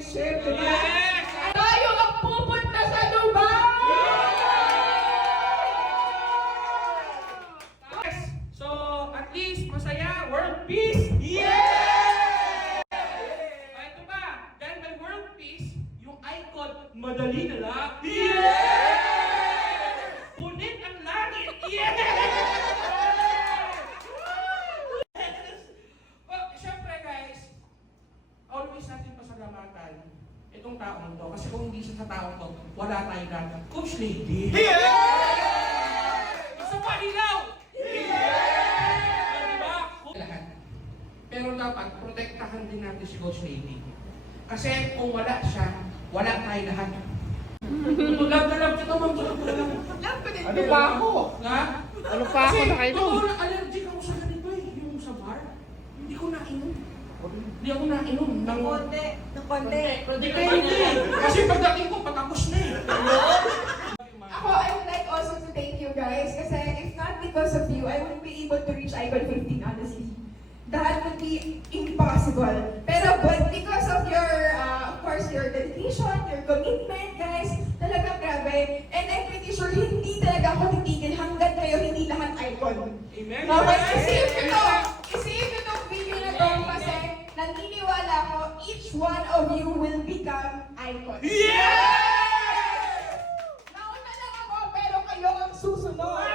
championship, diba? Yes! Tayo ang pupunta sa Dubai! Yes! So, at least, masaya, world peace! Ito pa, dahil may world peace, yung icon, madali na lang. Punit ang langit. Well, syempre guys, always natin pasalamatan itong taong to. Kasi kung hindi siya sa taong to, wala tayo lahat. Coach Lady. Gusto pa hilaw? Diba? Lahat. Pero dapat, protektahan din natin si Coach Lady. Kasi kung wala siya, wala tayo lahat. Love na love kita, ma'am. Love ko din. Ano pa ako? Ha? Ano pa ako na kayo? Totoo na, allergic ako sa ganito eh. Yung sa bar. Hindi ko nainom. Hindi ako nainom. Ng konti. Depende. Kasi pagdating ko, patapos na eh. Ako, I would like also to thank you guys kasi if not because of you, I wouldn't be able to reach Icon 15, honestly. That would be impossible. But because of your, of course, your dedication, your commitment, guys, talagang grabe. And I'm pretty sure hindi talaga ako titigil hanggang kayo hindi lahat icon. Amen. Okay, isave nyo tong video na to kasi naniniwala ako each one of you will become icon. Yeah! Nauna lang ako pero kayo ang susunod.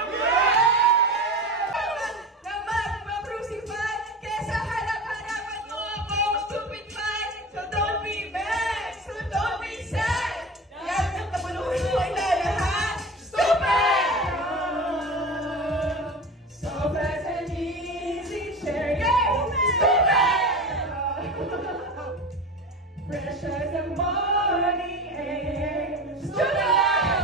Na magpa-crucify kesa harap-harapan mo ako, stupid fan. So don't be mad, so don't be sad. Yan ang kabuluhan mo ay lalahat. Stupid! So fast and easy share. Yes! Stupid! Fresh as the morning air. Stupid!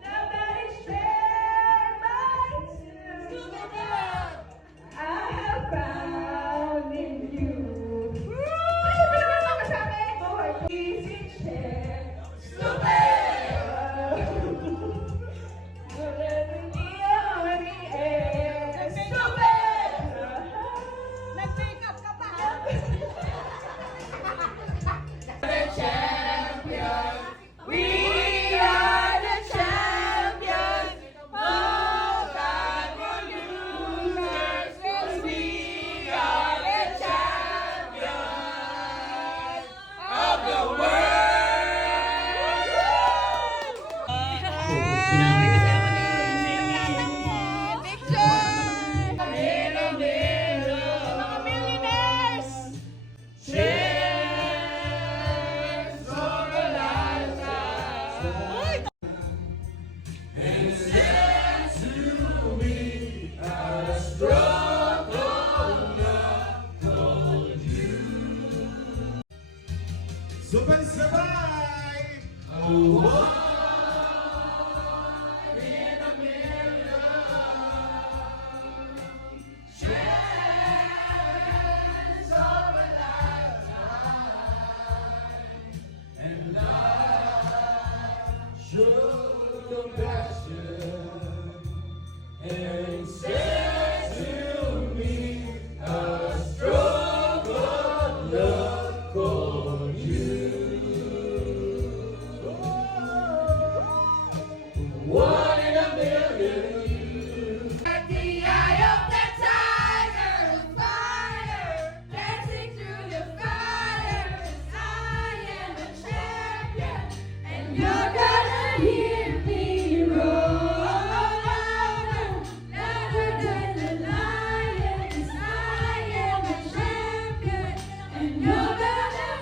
Nobody shared my tears. I have found in you. Easy share. Stupid! Nag-makeup ka pa! The champion! We are the champions! Oh, God, we're losers! 'Cause we are the champions of the world! Sabay-sabay! Show compassion and say to me a strong love for you. One in a million. At the eye of the tiger, the fire, dancing through the fire, 'cause I am a champion, and you're gonna hear me roar louder, louder than the lion, 'cause I am a champion, and you're gonna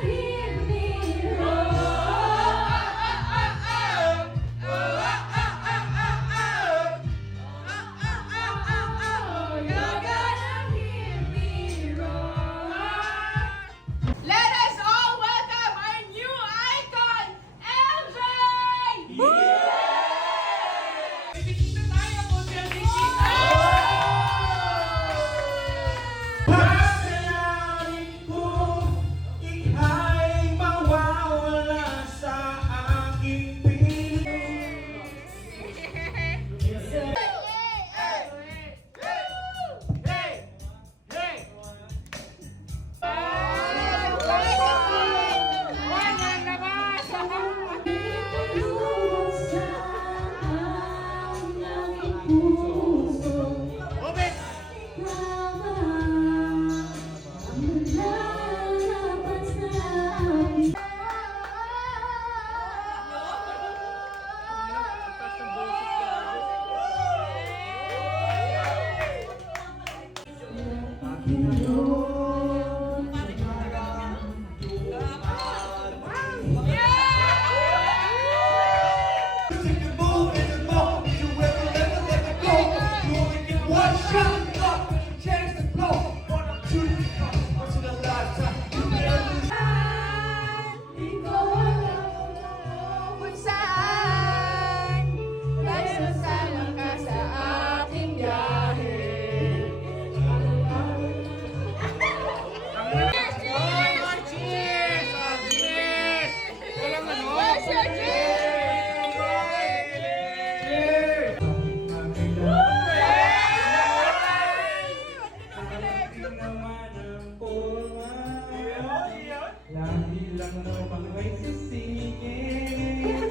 Dahil lang naman may sisingin,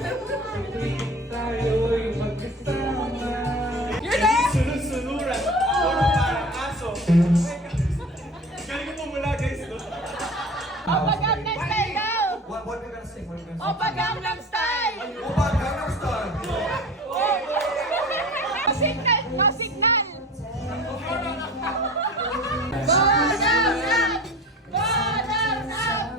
tuwing tayo'y magkasama. Sunod-sunuran, ako na parang aso. Galing mo mula guys, no? Opa Gangnam Style daw! What we gonna sing? What we gonna sing? Opa Gangnam Style! Opa Gangnam Style! No signal! No signal! Bottoms up! Bottoms up!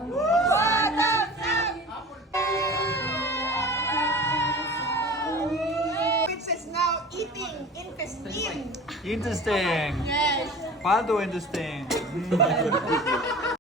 Which is now eating intestine. Interesting. Yes. Paano interesting?